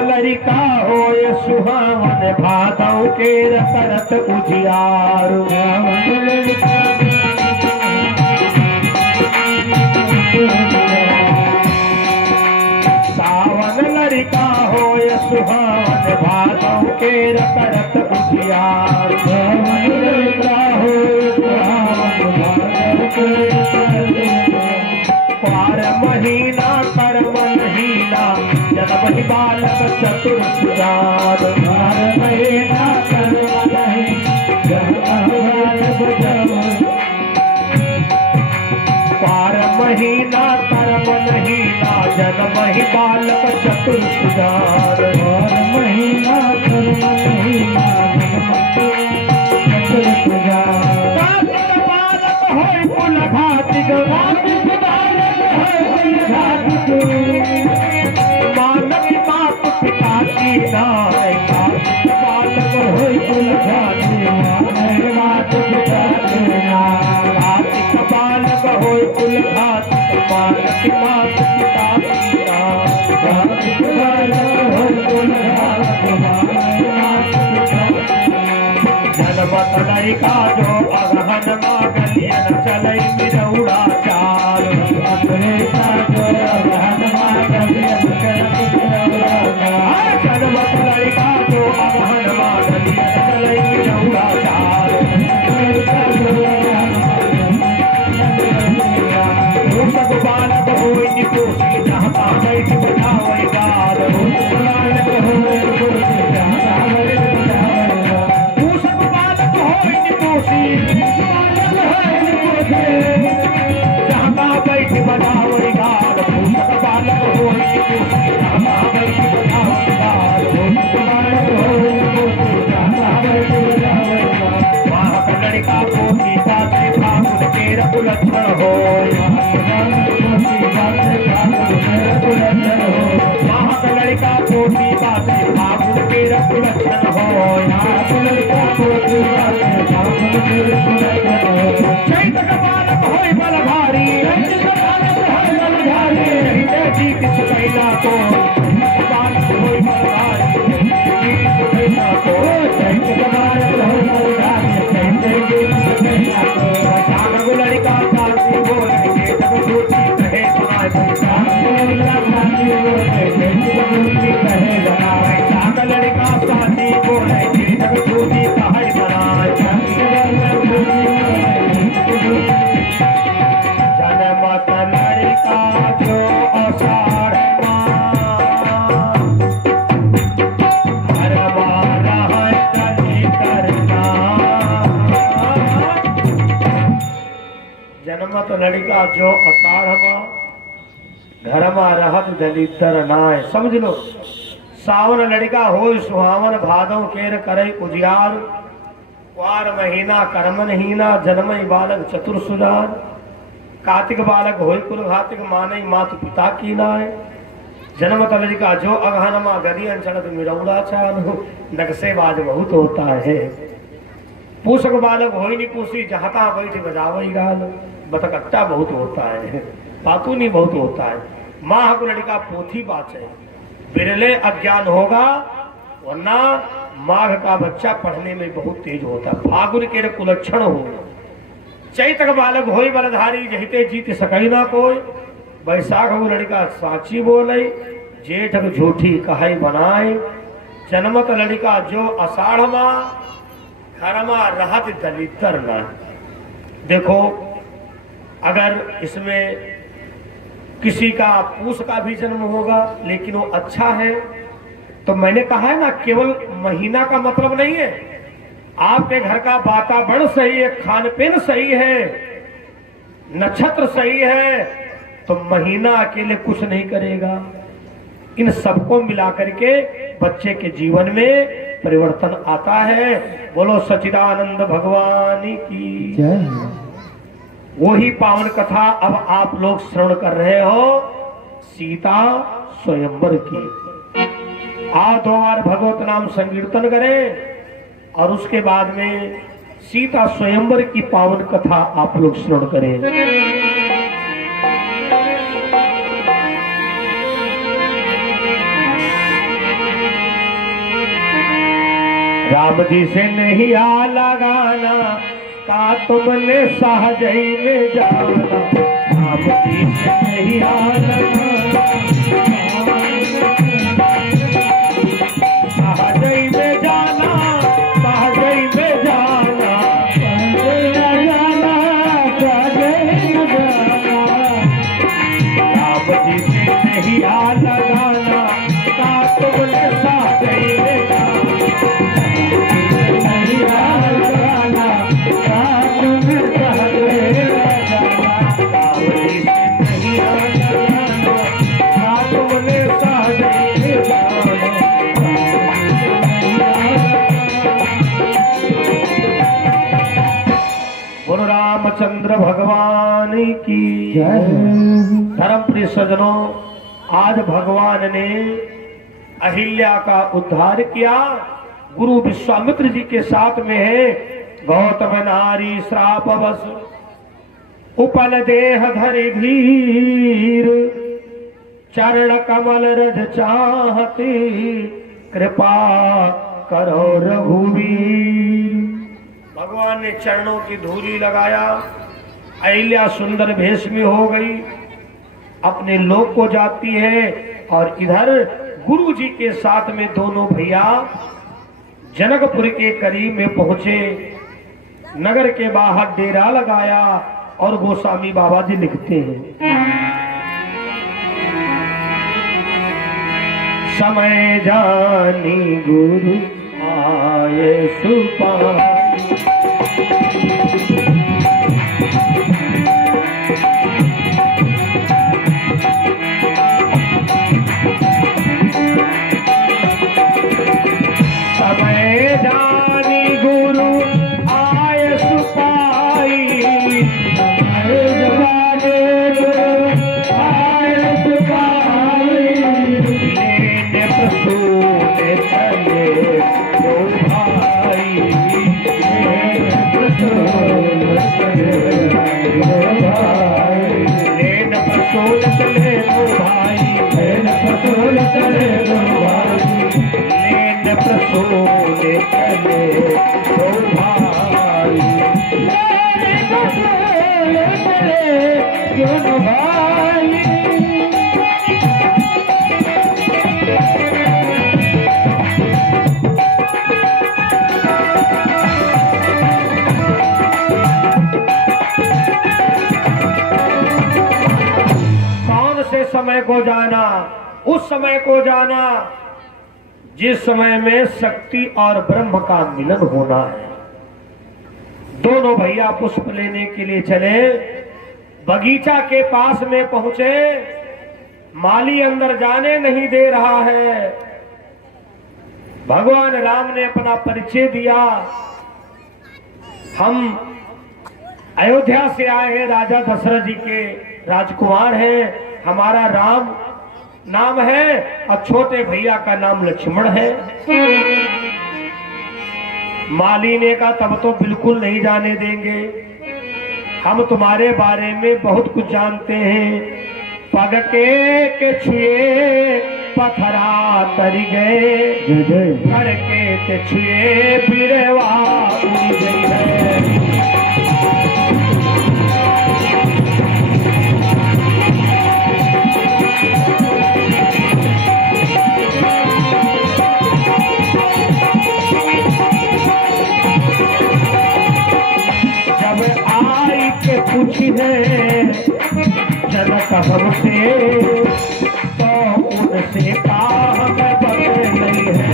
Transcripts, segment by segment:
लड़का हो सुहावन भादव के रत उजियार सावन लड़का हो सुहावन भादव के रत उजियार लड़का हो पार महीना कर्म महीना जन्म ही बालक चतुर सुजान पार महीना कर्म पार महीना कर्म महीना जन्म ही बालक चतुर सुजान पार महीना कर्म महीना चतुर सुजान कार्तिक बालक होय कुल घातिक मानव बाप पिता की नाय कार्तिक बालक होय कुल घातिक मानव पिता की नाय कार्तिक बालक होय कुल घातिक बालक बाप पिता की नाय कार्तिक बालक होय कुल घातिक जनमत लड़का जो अगहन मागलियन चलै मिरौड़ा चाल अपने का जो अगहन मागलियन चलै जनमत लड़का जो अगहन मागलियन चलै मिरौड़ा चाल मूषक बालक होय निकोसी जहाँ बैठ बैठावै गाल बालक होय निकोसी जहाँ बैठ जहाँ बैठ बजावै गाल मूषक बालक होय निकोसी जहाँ बैठ बजावै गाल मूषक बालक होय निकोसी जहाँ बैठ बजावै गाल वाहक लड़का पोती बाते फागुन केर उलक्षण होय वाहक लड़का पोती बाते फागुन केर उलक्षण होय चैतक बालक होय बलधारी जीत सुकैला को बालक होय बलधारी चैतक बालक होय बलधारी लड़का साथी बोले चेतक झूठी कहे सुनाए लड़का साथी बोले चेतक झूठी कहे बनाए जनमत लड़का जो आषाढ़ जनमत लड़का जो अषाढ़ घर में रहत दलितर नाय समझ लो सावन लड़का होय सुहावन भादव केर करे उजियार क्वार महीना कर्महीना जन्मई बालक चतुर सुजान कार्तिक बालक होय कुल घातिक मानई मातु पिता की नाय जन्मत लड़का जो अगहन मा गदी अंचलत मिरौला चाल नक्शेबाज बहुत होता है पूषक बालक होय निकोसी जहाँ तहाँ बैठ बजावई गाल बतकट्टा बहुत होता है पातूनी बहुत होता है माँ को लड़का पोथी बाचे बिरले अज्ञान होगा वरना माघ का बच्चा पढ़ने में बहुत तेज होता है फागुन के कुलक्षण हो चैतक बालक होय बलधारी जहिते जीत सकई ना कोई बैसाख वो लड़का साची बोले जेठ झूठी कहाई बनाए जन्मत लड़का जो अषाढ़ माँ घर में रहत दलितर न देखो अगर इसमें किसी का पूस का भी जन्म होगा लेकिन वो अच्छा है तो मैंने कहा है ना केवल महीना का मतलब नहीं है आपके घर का वातावरण सही है खान पीन सही है नक्षत्र सही है तो महीना अकेले कुछ नहीं करेगा इन सबको मिलाकर के बच्चे के जीवन में परिवर्तन आता है बोलो सच्चिदानंद भगवान की जय वही पावन कथा अब आप लोग श्रवण कर रहे हो सीता स्वयंवर की आप दो बार भगवत नाम संकीर्तन करें और उसके बाद में सीता स्वयंवर की पावन कथा आप लोग श्रवण करें राम जी से नहीं आ लगाना का तुमने सहजई में जाना, राम जी से नहीं आ लगाना सहजई में जाना, सहजई में जाना, राम जी से नहीं आ लगाना का तुमने सहजई में जाना, नहीं आ लगाना का तुमने सहजई में जाना, राम जी से नहीं आ लगाना का तुमने सहजई में जाना। बोलो रामचंद्र भगवान की जय। धर्म प्रिय सज्जनों, आज भगवान ने अहिल्या का उद्धार किया। गुरु विश्वामित्र जी के साथ में है गौतम नारी श्रापवश उपल देह धरि धीर, चरण कमल रज चाहती कृपा करो रघुवीर। भगवान ने चरणों की धूली लगाया, अहिल्या सुंदर भेष में हो गई, अपने लोक को जाती है। और इधर गुरु जी के साथ में दोनों भैया जनकपुर के करीब में पहुंचे। नगर के बाहर डेरा लगाया और गोस्वामी बाबा जी लिखते हैं, समय जानी गुरु आए सुपाई, समय जानी गुरु आए सुपाई, आए सुपाई, लेने प्रसून चले दो भाई, लेने प्रसून चले दो भाई, लेने प्रसून चले दो भाई, लेने प्रसून चले दो भाई, लेने प्रसून चले दो भाई, लेने प्रसून चले दो भाई। कौन से समय को जाना? उस समय को जाना जिस समय में शक्ति और ब्रह्म का मिलन होना है। दोनों भैया पुष्प लेने के लिए चले, बगीचा के पास में पहुंचे। माली अंदर जाने नहीं दे रहा है। भगवान राम ने अपना परिचय दिया, हम अयोध्या से आए हैं, राजा दशरथ जी के राजकुमार हैं, हमारा राम नाम है और छोटे भैया का नाम लक्ष्मण है। माली ने कहा तब तो बिल्कुल नहीं जाने देंगे, हम तुम्हारे बारे में बहुत कुछ जानते हैं। पग के छुए पथरा तरी गए, करके ते छुए बिरवा उड़ गई है। पूछी है जनक हमसे, तो उनसे कहा मैं बदल नहीं है।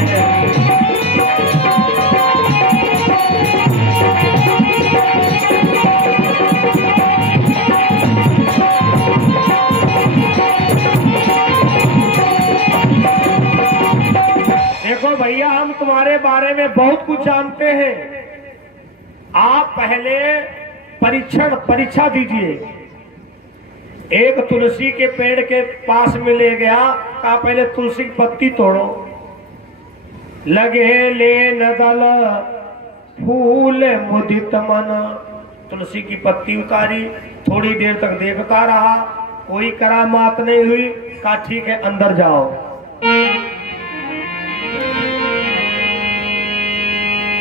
देखो भैया, हम तुम्हारे बारे में बहुत कुछ जानते हैं, आप पहले परीक्षा दीजिए। एक तुलसी के पेड़ के पास में ले गया, कहा पहले तुलसी की पत्ती तोड़ो। लगे लेन दल फूल मुदित मन, तुलसी की पत्ती उतारी, थोड़ी देर तक देखता रहा, कोई करामात नहीं हुई। कहा ठीक है अंदर जाओ।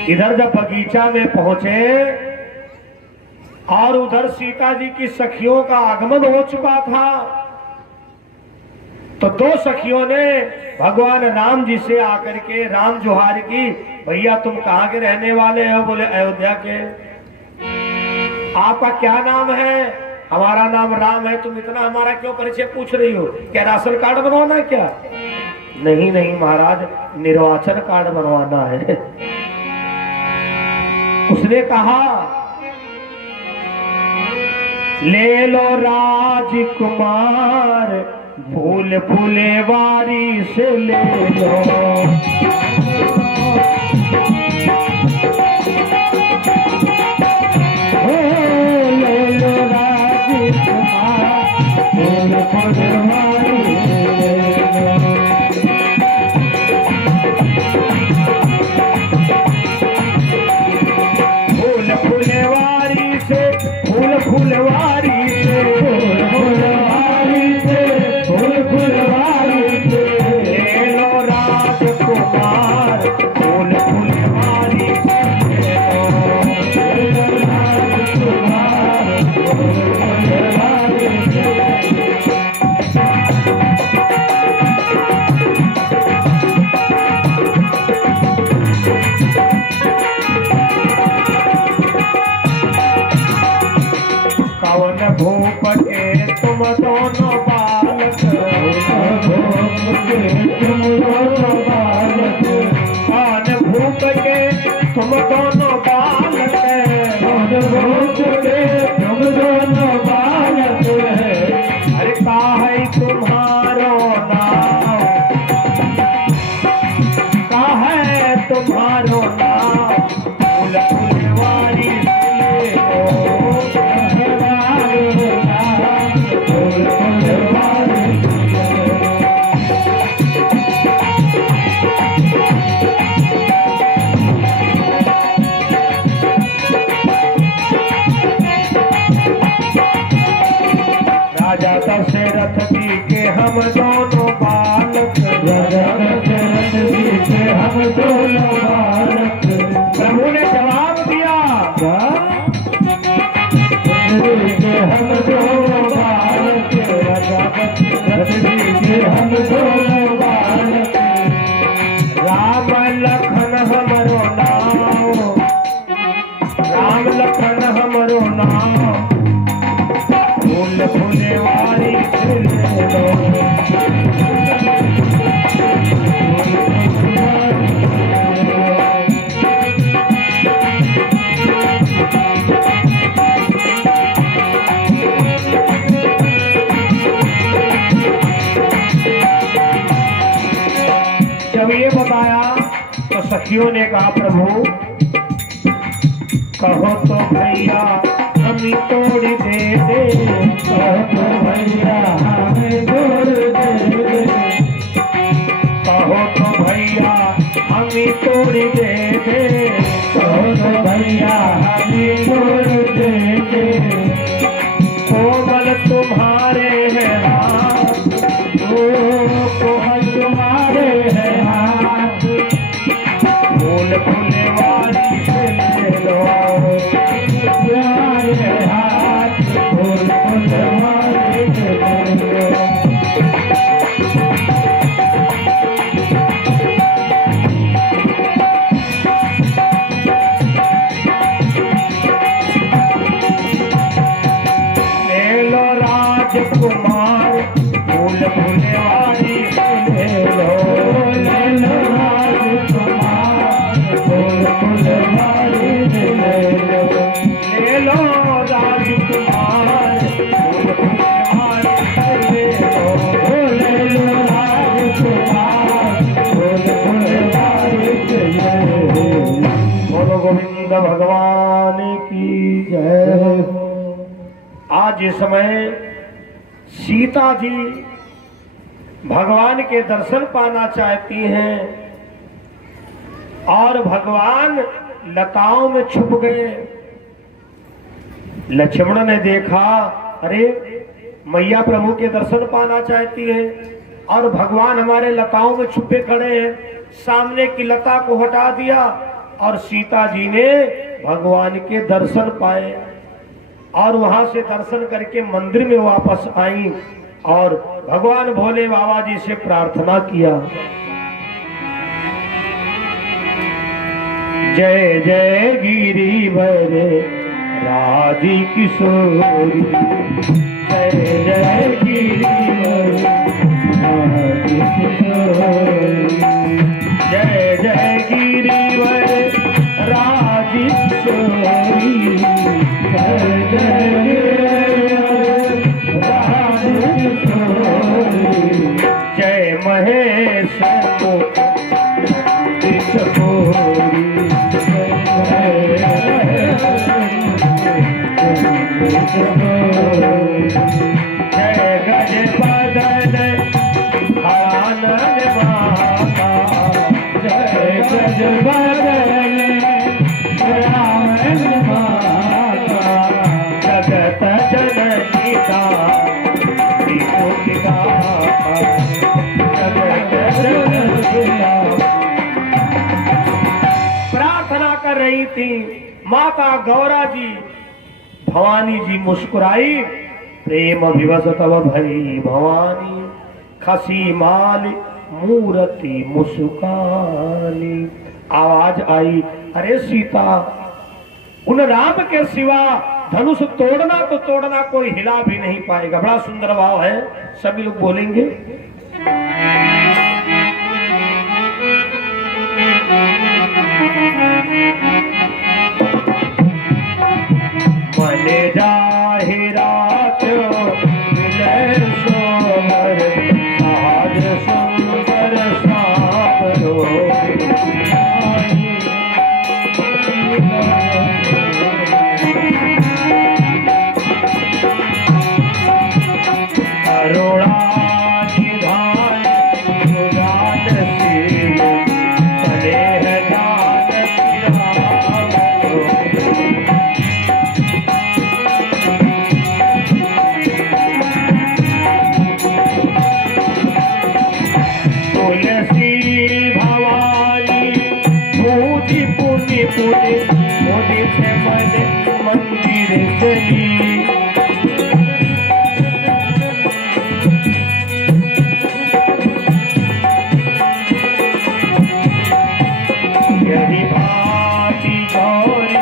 इधर जब बगीचा में पहुंचे और उधर सीता जी की सखियों का आगमन हो चुका था, तो दो सखियों ने भगवान राम जी से आकर के राम जोहार की, भैया तुम कहाँ के रहने वाले हो? बोले अयोध्या के। आपका क्या नाम है? हमारा नाम राम है। तुम इतना हमारा क्यों परिचय पूछ रही हो? क्या राशन कार्ड बनवाना है क्या? नहीं नहीं महाराज, निर्वाचन कार्ड बनवाना है। उसने कहा ले लो राजकुमार, फूल फुलेवारी से ले लो। ले लो राजकुमार, फूल फुलेवारी से ले लो। फूल फुलेवारी से, फूल फुलवारी से, फूल फुलवारी से, फूल फुलवारी से ले लो राजकुमार, फूल फुलवारी से ले लो। राजकुमार, फूल फुलवारी से। कौन भूप के तुम दोनों बालक, भूप के तुम दोनों बालक, कौन भूप के तुम दोनों बालक, कौन भूप के तुम दोनों बालक। अरे का है तुम्हारो नाम, का है तुम्हारो नाम? फूल फुलवारी से ले लो। राजा दशरथ जी के हम दोनों बालक, राजा दशरथ जी के हम दोनों बालक। प्रभु ने जवाब दिया के हम दोनों बालक, राजा दशरथ जी के हम दोनों बालक। राम लखन हमरो नाम, राम लखन हमरो नाम, फूल फुलवारी से ले लो। जब ये बताया तो सखियों ने कहा प्रभु कहो तो भैया हमें तोड़ दे दे, कहो तो भैया हमें तोड़ दे दे, कहो तो भैया हमें तोड़ दे दे, कहो तो भैया हमें तोड़ दे दे। कोमल तुम्हारे हैं हाथ, कोमल तुम्हारे हैं हाथ, फूल फुलवारी से ले लो। हाथ फूल फुलवारी से ले लो। ले लो राजकुमार, फूल फुलवारी से ले लो। ले लो राजकुमार, फूल फुलवारी से ले लो। ले लो राजकुमार, फूल फुलवारी से ले लो। ले लो राजकुमार, फूल फुलवारी से ले लो। बोलो गोविंद भगवान की जय। आज इस समय सीता जी भगवान के दर्शन पाना चाहती हैं और भगवान लताओं में छुप गए। लक्ष्मण ने देखा अरे मैया प्रभु के दर्शन पाना चाहती है और भगवान हमारे लताओं में छुपे खड़े हैं। सामने की लता को हटा दिया और सीता जी ने भगवान के दर्शन पाए और वहां से दर्शन करके मंदिर में वापस आई और भगवान भोले बाबा जी से प्रार्थना किया। जय जय गिरिवर राधि किशोरी, जय जय गिरिवर राधि किशोरी, जय जय गिरिवर राधि किशोरी, जय जय राधि किशोरी, जय महेश किशोरी, जय गज बदन आनंद माता, जय गज बदन आनंद माता, जगत जननी का प्रार्थना कर रही थी माता गौरा जी। भवानी जी मुस्कुराई, प्रेम विवश तब भई भवानी, खसी माल मूर्ति मुस्कानी। आवाज आई, अरे सीता, उन राम के सिवा धनुष तोड़ना तो तोड़ना, कोई हिला भी नहीं पाएगा। बड़ा सुंदर भाव है, सभी लोग बोलेंगे। मने जाहि रात मिले सोमर, साज सुंदर सापरो, अरोड़ा निधान सुजान सिंह, स्नेह जान तुलसी भवानी पूजी पुनि पुनि, मुदित मन मंदिर चली, यदि भाती गौरी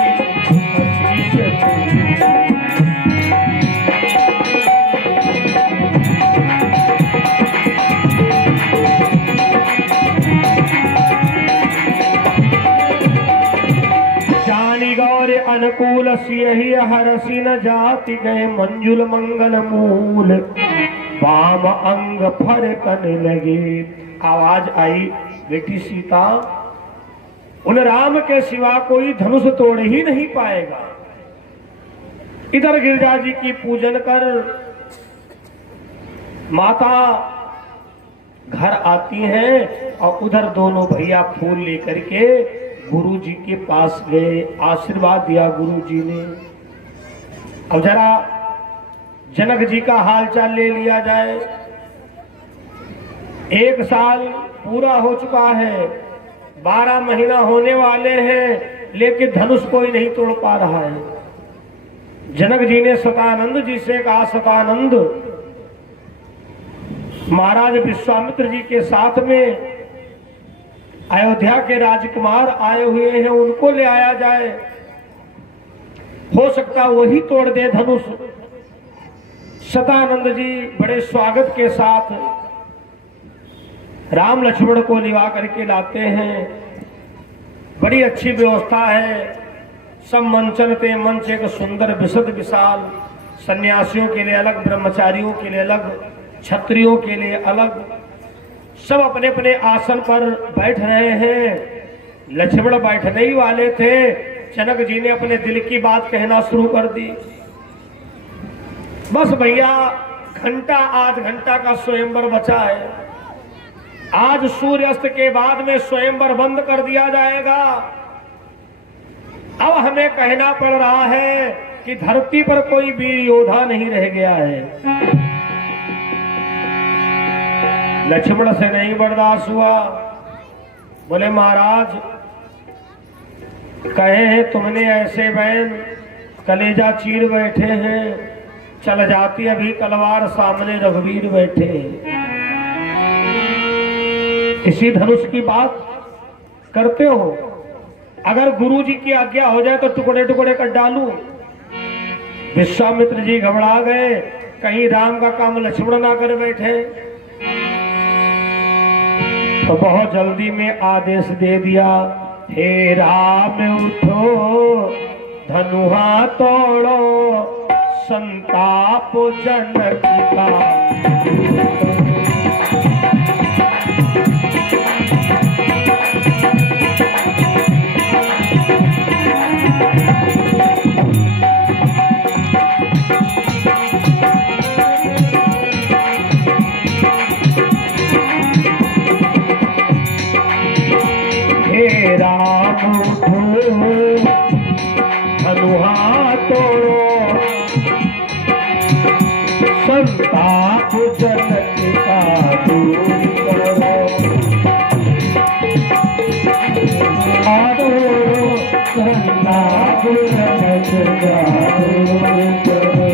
जानी गौर अनुकूल सियहि हरसि न जाति, गए मंजुल मंगल मूल वाम अंग फरकन लगे। आवाज आई, बेटी सीता, उन राम के सिवा कोई धनुष तोड़ ही नहीं पाएगा। इधर गिरिजा जी की पूजन कर माता घर आती हैं और उधर दोनों भैया फूल लेकर के गुरु जी के पास गए, आशीर्वाद दिया गुरु जी ने। अब जरा जनक जी का हालचाल ले लिया जाए। 1 साल पूरा हो चुका है, 12 महीना होने वाले हैं, लेकिन धनुष कोई नहीं तोड़ पा रहा है। जनक जी ने सतानंद जी से कहा, सतानंद, महाराज विश्वामित्र जी के साथ में अयोध्या के राजकुमार आए हुए हैं, उनको ले आया जाए, हो सकता वही तोड़ दे धनुष। सतानंद जी बड़े स्वागत के साथ राम लक्ष्मण को लिवा करके लाते हैं। बड़ी अच्छी व्यवस्था है, सब मंचन पे मंच एक सुंदर विशद विशाल, सन्यासियों के लिए अलग, ब्रह्मचारियों के लिए अलग, क्षत्रियों के लिए अलग, सब अपने अपने आसन पर बैठ रहे हैं। लक्ष्मण बैठने ही वाले थे, जनक जी ने अपने दिल की बात कहना शुरू कर दी। बस भैया, घंटा आध घंटा का स्वयंवर बचा है, आज सूर्यास्त के बाद में स्वयंवर बंद कर दिया जाएगा। अब हमें कहना पड़ रहा है कि धरती पर कोई वीर योद्धा नहीं रह गया है। लक्ष्मण से नहीं बर्दाश्त हुआ, बोले महाराज कहे तुमने ऐसे बैन कलेजा चीर बैठे हैं, चल जाती अभी तलवार सामने रघुवीर बैठे हैं। इसी धनुष की बात करते हो। अगर गुरु जी की आज्ञा हो जाए तो टुकड़े टुकड़े कर डालूं। विश्वामित्र जी घबरा गए, कहीं राम का काम लक्ष्मण ना कर बैठे। तो बहुत जल्दी में आदेश दे दिया, हे राम उठो धनुहा तोड़ो संताप जनक का। धनुहा तोड़ो संताप जनक का दूर करो। संताप जनक का दूर करो।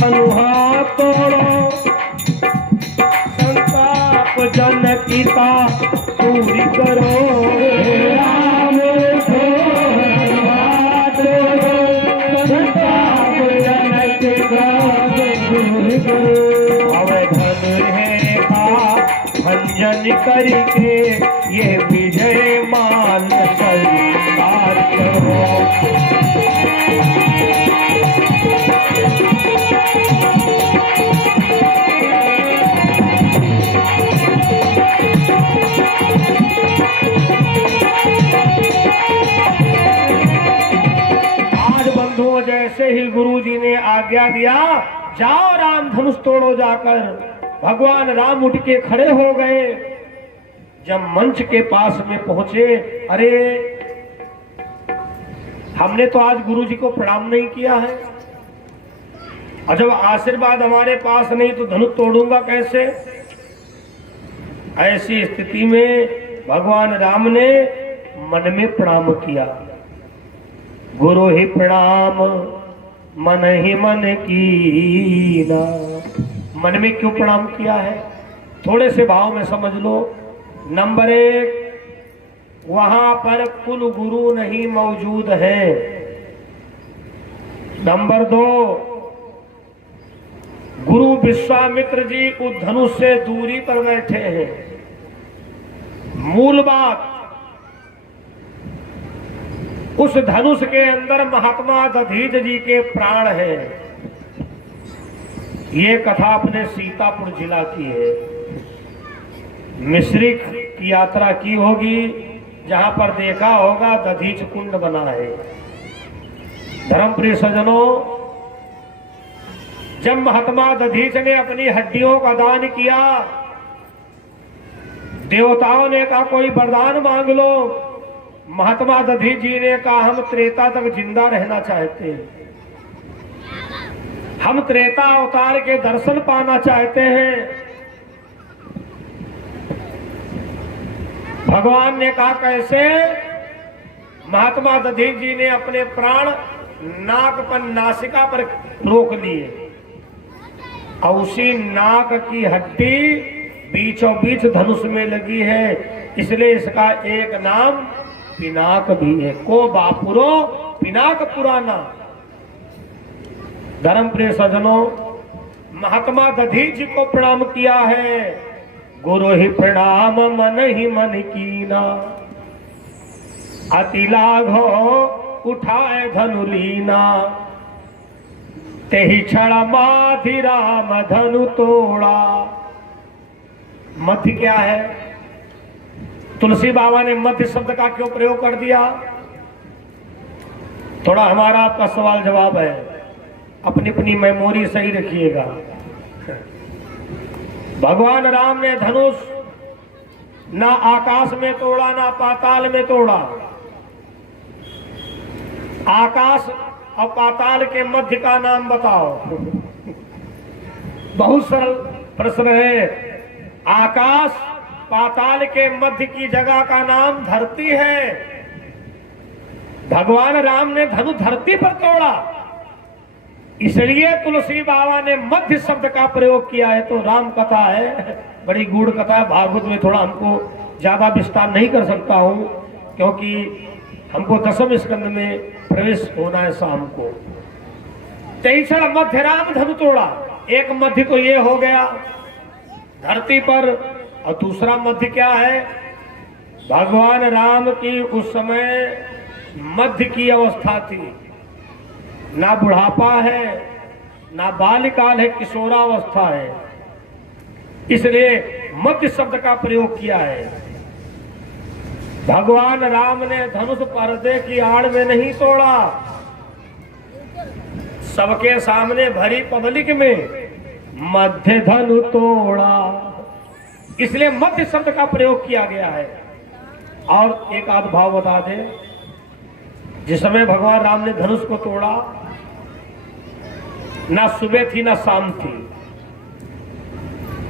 धनुहा तोड़ो संताप जनक का दूर करो। राम संताप जनक का दूर करो। अवधन है का भंजन करके ये विजय मान संस्कार करो। जैसे ही गुरु जी ने आज्ञा दिया, जाओ राम धनुष तोड़ो जाकर, भगवान राम उठ के खड़े हो गए। जब मंच के पास में पहुंचे, अरे हमने तो आज गुरु जी को प्रणाम नहीं किया है, और जब आशीर्वाद हमारे पास नहीं तो धनुष तोड़ूंगा कैसे। ऐसी स्थिति में भगवान राम ने मन में प्रणाम किया, गुरु ही प्रणाम मन ही मन कीना। मन में क्यों प्रणाम किया है, थोड़े से भाव में समझ लो। नंबर 1, वहां पर कुल गुरु नहीं मौजूद है। नंबर 2, गुरु विश्वामित्र जी उस धनुष से दूरी पर बैठे हैं। मूल बात, उस धनुष के अंदर महात्मा दधीच जी के प्राण हैं। ये कथा अपने सीतापुर जिला की है। मिश्रिक की यात्रा की होगी, जहां पर देखा होगा दधीच कुंड बना है। धर्मप्रिय सज्जनों, जब महात्मा दधीच ने अपनी हड्डियों का दान किया, देवताओं ने कहा कोई वरदान मांग लो। महात्मा दधीच जी ने कहा हम त्रेता तक जिंदा रहना चाहते हैं, हम त्रेता अवतार के दर्शन पाना चाहते हैं। भगवान ने कहा कैसे। महात्मा दधीच जी ने अपने प्राण नाक पर, नासिका पर रोक लिए, और उसी नाक की हड्डी बीचों बीच धनुष में लगी है, इसलिए इसका एक नाम पिनाक भी है। को बापुरो पिनाक पुराना। धर्मप्रिय सज्जनों, महात्मा दधीच जी को प्रणाम किया है, गुरु ही प्रणाम मन ही मन कीना। अति लाघो उठाए धनुलीना, तेहि क्षण माधि राम धनु तोड़ा। मध्य क्या है, तुलसी बाबा ने मध्य शब्द का क्यों प्रयोग कर दिया। थोड़ा हमारा आपका सवाल जवाब है, अपनी अपनी मेमोरी सही रखिएगा। भगवान राम ने धनुष ना आकाश में तोड़ा ना पाताल में तोड़ा। आकाश और पाताल के मध्य का नाम बताओ। बहुत सरल प्रश्न है। आकाश पाताल के मध्य की जगह का नाम धरती है। भगवान राम ने धनु धरती पर तोड़ा, इसलिए तुलसी बाबा ने मध्य शब्द का प्रयोग किया है। तो राम कथा है, बड़ी गूढ़ कथा है। भागवत में थोड़ा हमको ज्यादा विस्तार नहीं कर सकता हूं, क्योंकि हमको दसम स्कंद में प्रवेश होना है शाम को। तीसरा मध्य राम धनु तोड़ा। एक मध्य तो ये हो गया धरती पर, और दूसरा मध्य क्या है? भगवान राम की उस समय मध्य की अवस्था थी। ना बुढ़ापा है ना बाल्यकाल है, किशोरावस्था है, इसलिए मध्य शब्द का प्रयोग किया है। भगवान राम ने धनुष पर्दे की आड़ में नहीं तोड़ा, सबके सामने भरी पब्लिक में मध्य धनु तोड़ा, इसलिए मध्य शब्द का प्रयोग किया गया है। और एक आध भाव बता दे। जिस समय भगवान राम ने धनुष को तोड़ा, ना सुबह थी ना शाम थी,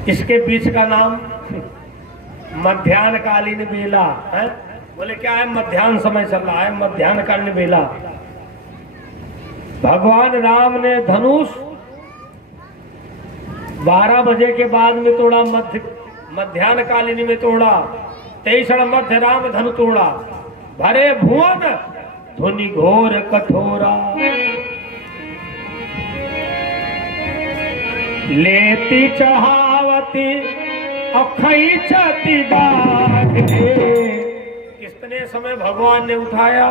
इसके बीच का नाम मध्याह्नकालीन बेला है। बोले क्या है? मध्याह्न समय चल रहा है, मध्याह्नकालीन बेला। भगवान राम ने धनुष 12 बजे के बाद में तोड़ा, मध्याह्नकालीन में तोड़ा। 23 मध्य राम धनु तोड़ा। भरे भुवन धुनि घोर कठोरा, लेती चढ़ावती अखई चती बाघ। कितने समय भगवान ने उठाया,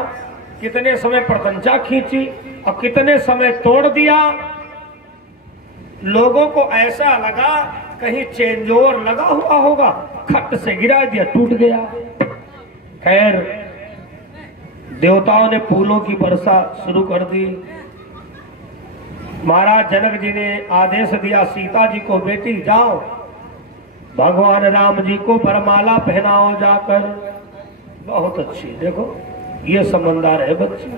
कितने समय प्रतंचा खींची और कितने समय तोड़ दिया। लोगों को ऐसा लगा कहीं चेंजोर लगा हुआ होगा, खट से गिरा दिया, टूट गया। खैर देवताओं ने फूलों की वर्षा शुरू कर दी। महाराज जनक जी ने आदेश दिया सीता जी को, बेटी जाओ भगवान राम जी को वरमाला पहनाओ जाकर। बहुत अच्छी, देखो ये समझदार है बच्ची,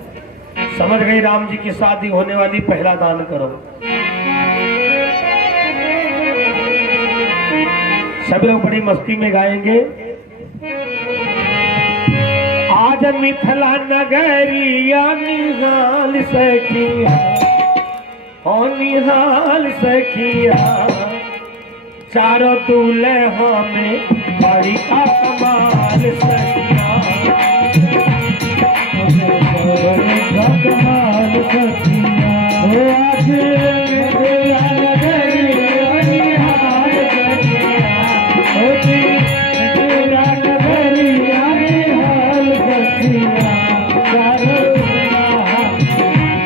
समझ गई राम जी की शादी होने वाली, पहला दान करो। सब लोग बड़ी मस्ती में गाएंगे। आज मिथिला नगरिया निहाल सखिया, ओ निहाल सखिया, चारों दूल्हा में बड़ी का कमाल सखिया, कमाल सखिया। आज मिथिला नगरिया निहाल सखिया, ओ मिथिला नगरिया निहाल सखिया, चारों दूल्हा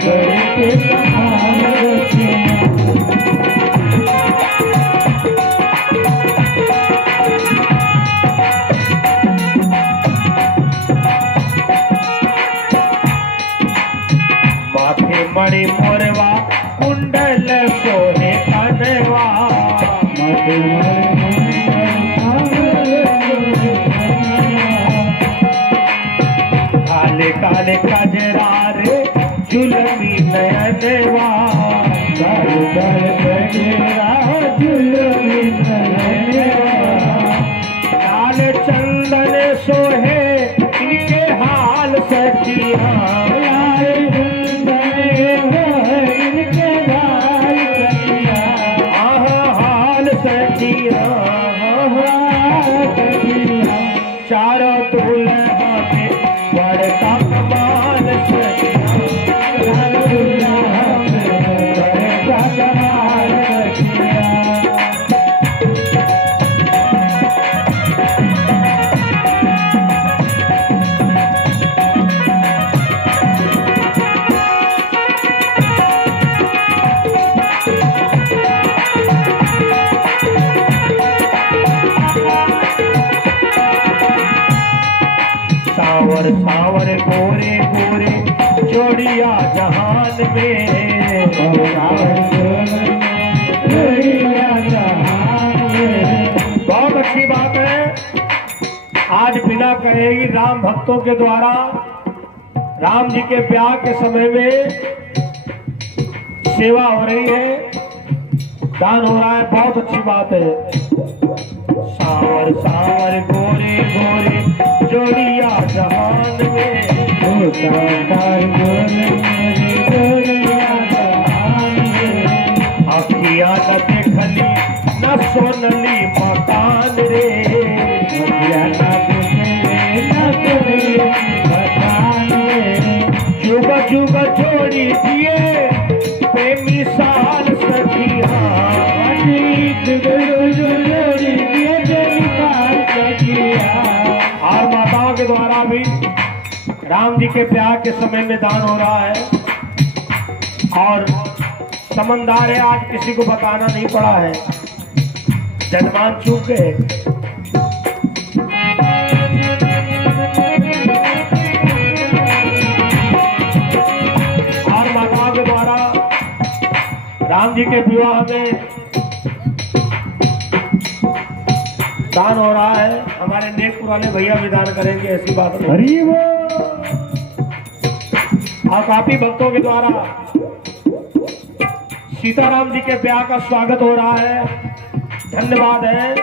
बड़ी के कमाल सखिया। मणि मोरवा कुंडल सोहे कनवा, काले काले कजरार जुलमी नयनवा, काले काले कजरार जुलमी नयनवा, लाल चंदन सोहे इनके हाल सखिया, चारों दूल्हा में बड़का कमाल सखिया, चारों दूल्हा में बड़का कमाल सखिया। सावर सावर गोरे गोरे जोड़िया जहान में, सावर गोरे जोड़िया जहान में, कहेगी राम भक्तों के द्वारा राम जी के ब्याह के समय में सेवा हो रही है, दान हो रहा है, बहुत अच्छी बात है। सावर सावर गोरे गोरे जोड़िया जहान में, सावर गोरे जोड़िया जहान में, अखियाँ न देखली न सोनली मकान रे, अखियाँ न देखली न सोनली मकान रे, जुग जुग जोड़ी दिए बेमिसाल सखिया, और माताओं के द्वारा भी राम जी के प्यार के समय में दान हो रहा है। और समझदार है, आज किसी को बताना नहीं पड़ा है, जजमान चूक गए। और माताओं के द्वारा राम जी के विवाह में दान हो रहा है। हमारे नेकपुर वाले भैया भी दान करेंगे, ऐसी बात नहीं। और काफी भक्तों के द्वारा सीताराम जी के ब्याह का स्वागत हो रहा है, धन्यवाद है।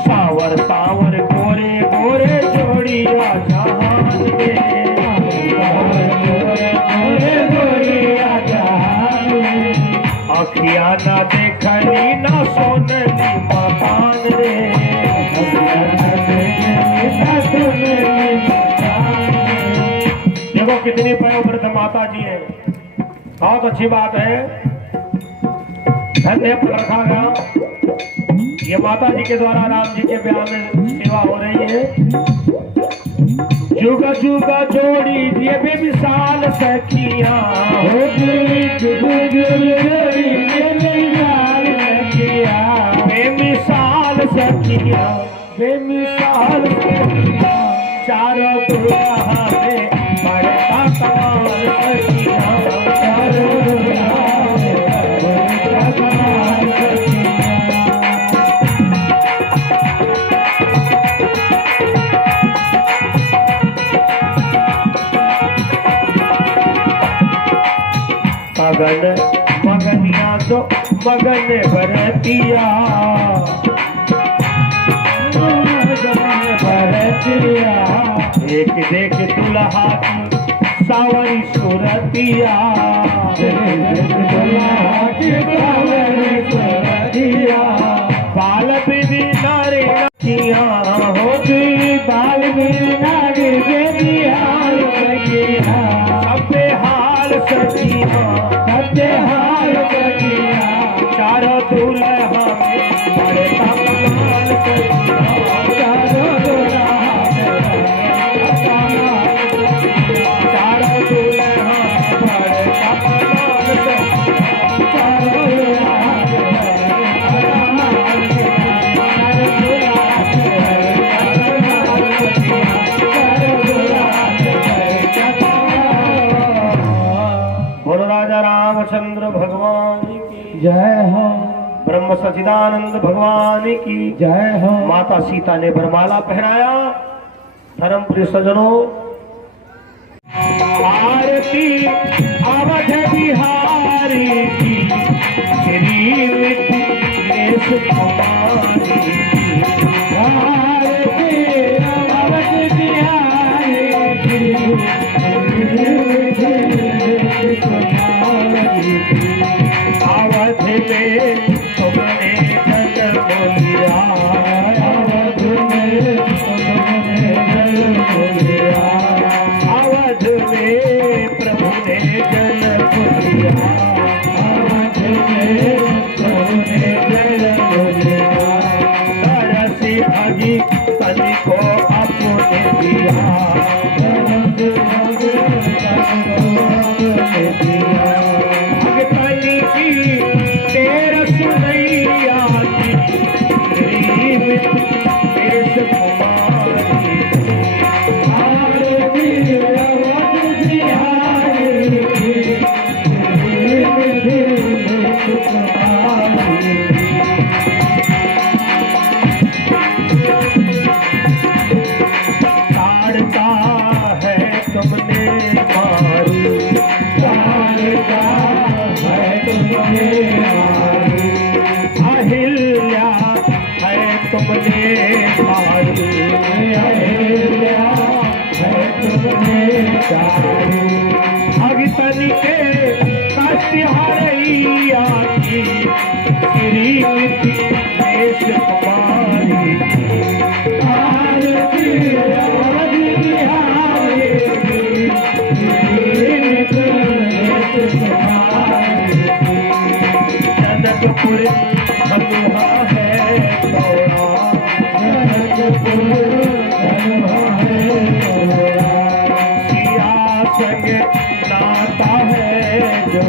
सावर सावर गोरे गोरे जोड़िया जहान में, अखियाँ न देखली न सोनली मकान रे, देखो कितनी पयोवृद्ध माता जी है, बहुत अच्छी बात है, धन्य रखा गया। ये माता जी के द्वारा राम जी के ब्याह में सेवा हो रही है। जुग जुग जोड़ी दिए बेमिसाल सखिया, बेमिसाल सखिया, बेमिसाल सखिया, चारों दुल्हा में बड़ा कमाल सखिया, चारों दुल्हा में बड़ा कमाल सखिया। मगन मगनिया तो मगन भरतिया, भरतिया, एक देख दुल्हा की सावरी सूरतिया, दुल्हा की सावरी सूरतिया, बाल बिदी नारी नकिया होगी, बाल बिदी नारी बेबिहाल सखिया, सबे हाल सखिया, सबे हाल सखिया, चारों दुल्हा में बड़े कमाल सखिया, चारों दुल्हा में चारों दुल्हा बड़े कमाल सखिया, चारों दुल्हा रामचंद्र भगवान की जय हो, ब्रह्म सच्चिदानंद भगवान की जय हो। माता सीता ने वरमाला पहनाया। धर्म प्रिय सज्जनों, आरती अवध बिहारी की, श्री विद्येश कुमारी की, आरती अवध बिहारी की, अवध में तुमने जन्म लिया, अवध में तुमने जन्म लिया, भगतन के कष्टहरैया की श्री देश कुमारी आरती अवधि बिहारी जनकपुर हलवा है तोरा, जनकपुर हलवा है तोरा, सिया संग नाता है जो